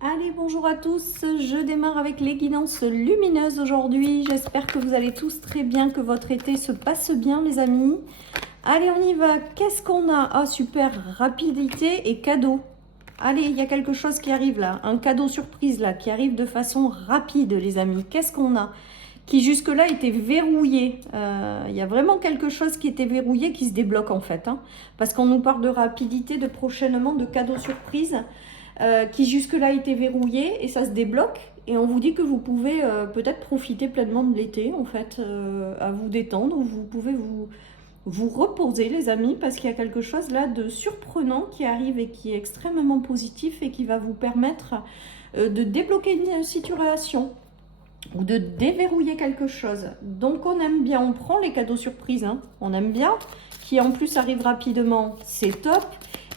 Allez, bonjour à tous, je démarre avec les guidances lumineuses aujourd'hui. J'espère que vous allez tous très bien, que votre été se passe bien les amis. Allez, on y va. Qu'est-ce qu'on a? Ah super, rapidité et cadeau. Allez, il y a quelque chose qui arrive là, un cadeau surprise là, qui arrive de façon rapide les amis. Qu'est-ce qu'on a? Qui jusque-là était verrouillé. Il y a vraiment quelque chose qui était verrouillé qui se débloque en fait. Parce qu'on nous parle de rapidité, de prochainement, de cadeaux surprises. Qui jusque-là était verrouillé et ça se débloque. Et on vous dit que vous pouvez peut-être profiter pleinement de l'été, en fait, à vous détendre, ou vous pouvez vous reposer, les amis, parce qu'il y a quelque chose là de surprenant qui arrive et qui est extrêmement positif et qui va vous permettre de débloquer une situation ou de déverrouiller quelque chose. Donc on aime bien, on prend les cadeaux surprises, on aime bien, qui en plus arrivent rapidement, c'est top,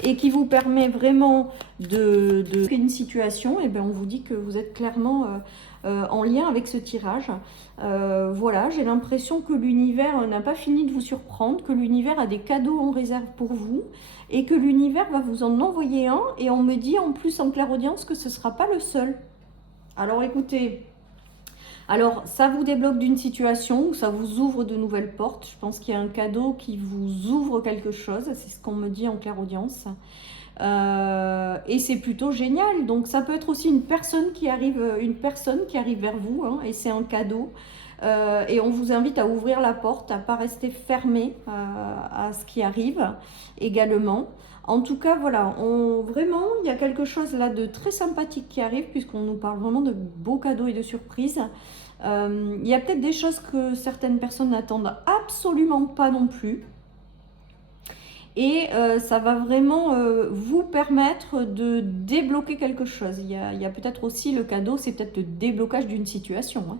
et qui vous permet vraiment de une situation, et bien on vous dit que vous êtes clairement en lien avec ce tirage. Voilà, j'ai l'impression que l'univers n'a pas fini de vous surprendre, que l'univers a des cadeaux en réserve pour vous, et que l'univers va vous en envoyer un, et on me dit en plus en clairaudience que ce ne sera pas le seul. Alors écoutez, alors, ça vous débloque d'une situation ou ça vous ouvre de nouvelles portes. Je pense qu'il y a un cadeau qui vous ouvre quelque chose. C'est ce qu'on me dit en clairaudience. Et c'est plutôt génial. Donc, ça peut être aussi une personne qui arrive vers vous, et c'est un cadeau. Et on vous invite à ouvrir la porte, à ne pas rester fermé à ce qui arrive également. En tout cas, voilà, vraiment, il y a quelque chose là de très sympathique qui arrive, puisqu'on nous parle vraiment de beaux cadeaux et de surprises. Il y a peut-être des choses que certaines personnes n'attendent absolument pas non plus. Et ça va vraiment vous permettre de débloquer quelque chose. Il y a peut-être aussi le cadeau, c'est peut-être le déblocage d'une situation.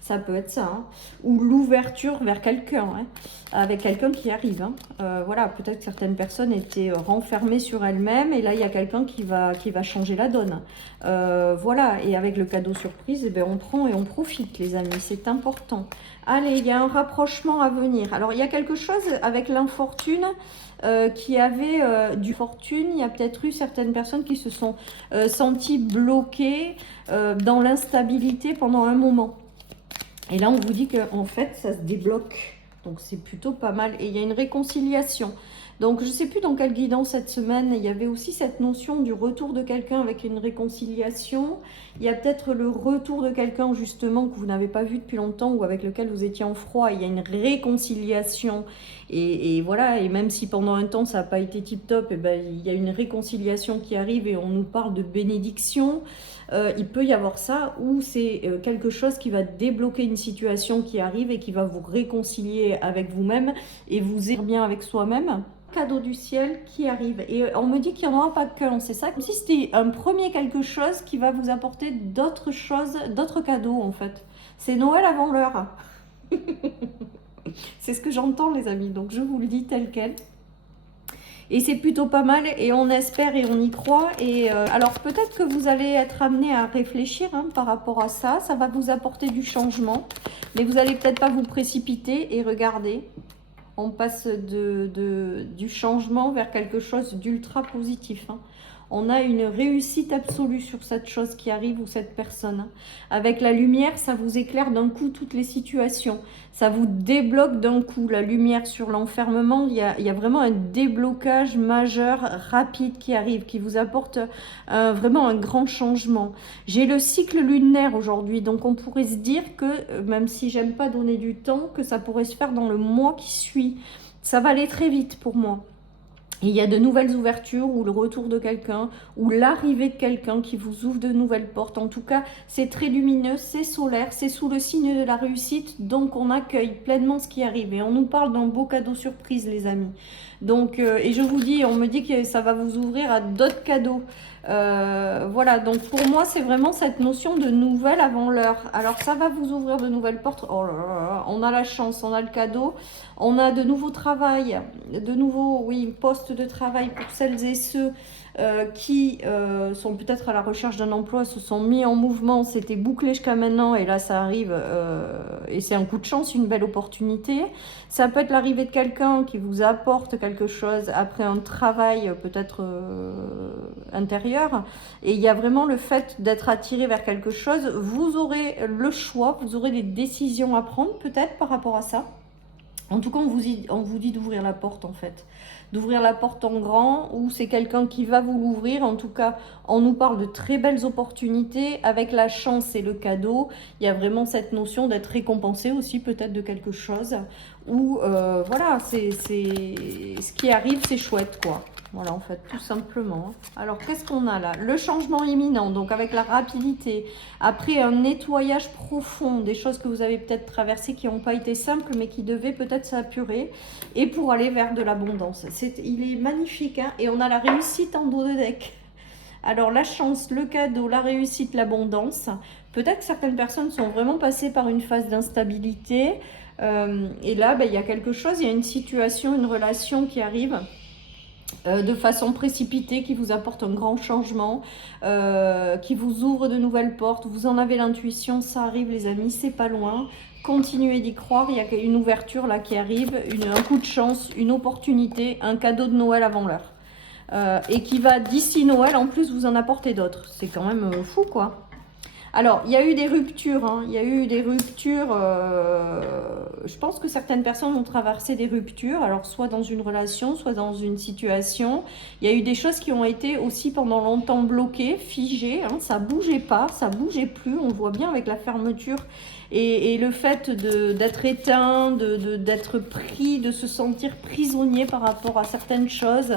Ça peut être ça, ou l'ouverture vers quelqu'un, avec quelqu'un qui arrive. Voilà, peut-être que certaines personnes étaient renfermées sur elles-mêmes, et là il y a quelqu'un qui va changer la donne. Voilà, et avec le cadeau surprise, eh bien, on prend et on profite, les amis, c'est important. Allez, il y a un rapprochement à venir. Alors il y a quelque chose avec l'infortune qui avait du fortune. Il y a peut-être eu certaines personnes qui se sont senties bloquées dans l'instabilité pendant un moment. Et là, on vous dit qu'en fait, ça se débloque. Donc, c'est plutôt pas mal. Et il y a une réconciliation. Donc, je ne sais plus dans quelle guidance cette semaine, il y avait aussi cette notion du retour de quelqu'un avec une réconciliation. Il y a peut-être le retour de quelqu'un, justement, que vous n'avez pas vu depuis longtemps ou avec lequel vous étiez en froid. Il y a une réconciliation. Et voilà, et même si pendant un temps, ça n'a pas été tip-top, ben, il y a une réconciliation qui arrive et on nous parle de bénédiction. Il peut y avoir ça, ou c'est quelque chose qui va débloquer une situation qui arrive et qui va vous réconcilier avec vous-même et vous aider bien avec soi-même. Cadeau du ciel qui arrive, et on me dit qu'il n'y en aura pas qu'un, c'est ça, comme si c'était un premier quelque chose qui va vous apporter d'autres choses, d'autres cadeaux en fait. C'est Noël avant l'heure. C'est ce que j'entends les amis, donc je vous le dis tel quel. Et c'est plutôt pas mal, et on espère et on y croit. Et alors peut-être que vous allez être amené à réfléchir par rapport à ça. Ça va vous apporter du changement, mais vous allez peut-être pas vous précipiter. Et regardez, on passe du changement vers quelque chose d'ultra positif. On a une réussite absolue sur cette chose qui arrive ou cette personne. Avec la lumière, ça vous éclaire d'un coup toutes les situations. Ça vous débloque d'un coup. La lumière sur l'enfermement, il y a vraiment un déblocage majeur, rapide qui arrive, qui vous apporte vraiment un grand changement. J'ai le cycle lunaire aujourd'hui, donc on pourrait se dire que, même si j'aime pas donner du temps, que ça pourrait se faire dans le mois qui suit. Ça va aller très vite pour moi. Et il y a de nouvelles ouvertures, ou le retour de quelqu'un, ou l'arrivée de quelqu'un qui vous ouvre de nouvelles portes. En tout cas, c'est très lumineux, c'est solaire, c'est sous le signe de la réussite. Donc, on accueille pleinement ce qui arrive. Et on nous parle d'un beau cadeau surprise, les amis. Donc, et je vous dis, on me dit que ça va vous ouvrir à d'autres cadeaux. Voilà, donc pour moi, c'est vraiment cette notion de nouvelle avant l'heure. Alors, ça va vous ouvrir de nouvelles portes. Oh là là, on a la chance, on a le cadeau. On a de nouveaux travail, de nouveaux, oui, postes de travail pour celles et ceux qui sont peut-être à la recherche d'un emploi, se sont mis en mouvement, c'était bouclé jusqu'à maintenant et là ça arrive et c'est un coup de chance, une belle opportunité. Ça peut être l'arrivée de quelqu'un qui vous apporte quelque chose après un travail peut-être intérieur, et il y a vraiment le fait d'être attiré vers quelque chose. Vous aurez le choix, vous aurez des décisions à prendre peut-être par rapport à ça. En tout cas, on vous dit d'ouvrir la porte en fait. D'ouvrir la porte en grand, ou c'est quelqu'un qui va vous l'ouvrir. En tout cas, on nous parle de très belles opportunités. Avec la chance et le cadeau, il y a vraiment cette notion d'être récompensé aussi peut-être de quelque chose. Ou voilà, c'est ce qui arrive, c'est chouette quoi. Voilà, en fait, tout simplement. Alors, qu'est-ce qu'on a là? Le changement imminent, donc avec la rapidité. Après un nettoyage profond, des choses que vous avez peut-être traversées qui n'ont pas été simples, mais qui devaient peut-être s'apurer. Et pour aller vers de l'abondance. Il est magnifique, hein, et on a la réussite en dos de deck. Alors, la chance, le cadeau, la réussite, l'abondance. Peut-être que certaines personnes sont vraiment passées par une phase d'instabilité. Et là, il y a quelque chose, il y a une situation, une relation qui arrive de façon précipitée, qui vous apporte un grand changement, qui vous ouvre de nouvelles portes. Vous en avez l'intuition, ça arrive les amis, c'est pas loin. Continuez d'y croire, il y a une ouverture là qui arrive, un coup de chance, une opportunité, un cadeau de Noël avant l'heure. Et qui va d'ici Noël en plus vous en apporter d'autres. C'est quand même fou quoi. Alors, il y a eu des ruptures, hein. Il y a eu des ruptures, je pense que certaines personnes ont traversé des ruptures, alors soit dans une relation, soit dans une situation. Il y a eu des choses qui ont été aussi pendant longtemps bloquées, figées, hein. Ça bougeait pas, ça bougeait plus, on voit bien avec la fermeture et le fait d'être éteint, d'être pris, de se sentir prisonnier par rapport à certaines choses,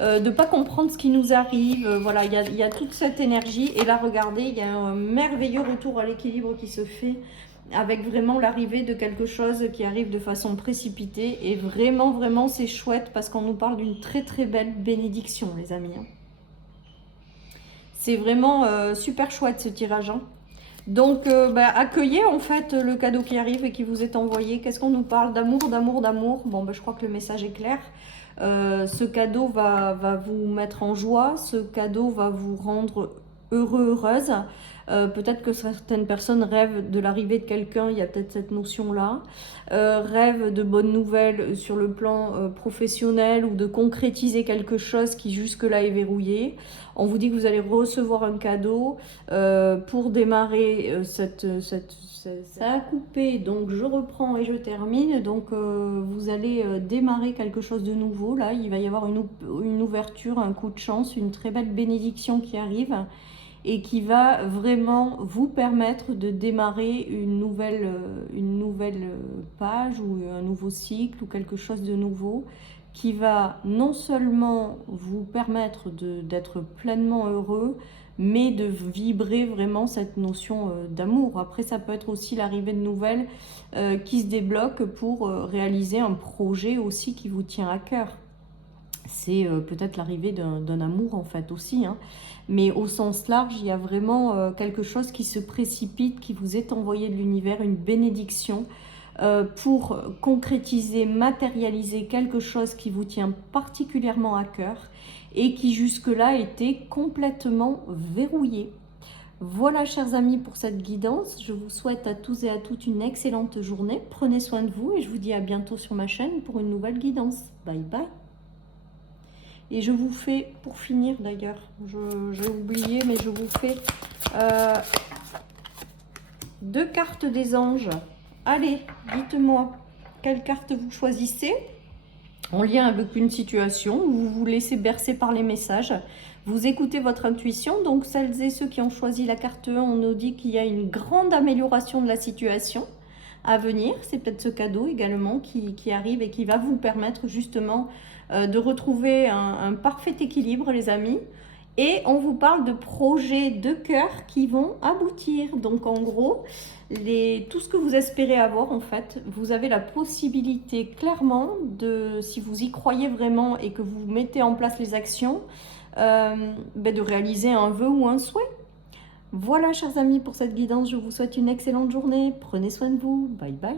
de ne pas comprendre ce qui nous arrive. Voilà, il y a toute cette énergie. Et là, regardez, il y a un merveilleux retour à l'équilibre qui se fait avec vraiment l'arrivée de quelque chose qui arrive de façon précipitée. Et vraiment, vraiment, c'est chouette parce qu'on nous parle d'une très, très belle bénédiction, les amis. C'est vraiment super chouette ce tirage, hein. Donc, accueillez en fait le cadeau qui arrive et qui vous est envoyé. Qu'est-ce qu'on nous parle? D'amour, d'amour, d'amour. Bon, je crois que le message est clair. Ce cadeau va vous mettre en joie. Ce cadeau va vous rendre heureux, heureuse. Peut-être que certaines personnes rêvent de l'arrivée de quelqu'un, il y a peut-être cette notion-là. Rêvent de bonnes nouvelles sur le plan professionnel ou de concrétiser quelque chose qui jusque-là est verrouillé. On vous dit que vous allez recevoir un cadeau pour démarrer ça a coupé, donc je reprends et je termine. Donc vous allez démarrer quelque chose de nouveau. Là, il va y avoir une ouverture, un coup de chance, une très belle bénédiction qui arrive et qui va vraiment vous permettre de démarrer une nouvelle page ou un nouveau cycle ou quelque chose de nouveau qui va non seulement vous permettre d'être pleinement heureux, mais de vibrer vraiment cette notion d'amour. Après, ça peut être aussi l'arrivée de nouvelles qui se débloquent pour réaliser un projet aussi qui vous tient à cœur. C'est peut-être l'arrivée d'un amour en fait aussi, hein. Mais au sens large, il y a vraiment quelque chose qui se précipite, qui vous est envoyé de l'univers, une bénédiction pour concrétiser, matérialiser quelque chose qui vous tient particulièrement à cœur et qui jusque-là était complètement verrouillé. Voilà, chers amis, pour cette guidance. Je vous souhaite à tous et à toutes une excellente journée. Prenez soin de vous et je vous dis à bientôt sur ma chaîne pour une nouvelle guidance. Bye bye. Et je vous fais, pour finir d'ailleurs, j'ai oublié, mais je vous fais 2 cartes des anges. Allez, dites-moi, quelle carte vous choisissez en lien avec une situation où vous vous laissez bercer par les messages. Vous écoutez votre intuition. Donc, celles et ceux qui ont choisi la carte 1, on nous dit qu'il y a une grande amélioration de la situation à venir. C'est peut-être ce cadeau également qui arrive et qui va vous permettre justement de retrouver un parfait équilibre, les amis. Et on vous parle de projets de cœur qui vont aboutir. Donc en gros, tout ce que vous espérez avoir, en fait, vous avez la possibilité clairement si vous y croyez vraiment et que vous mettez en place les actions, de réaliser un vœu ou un souhait. Voilà, chers amis, pour cette guidance. Je vous souhaite une excellente journée. Prenez soin de vous. Bye bye.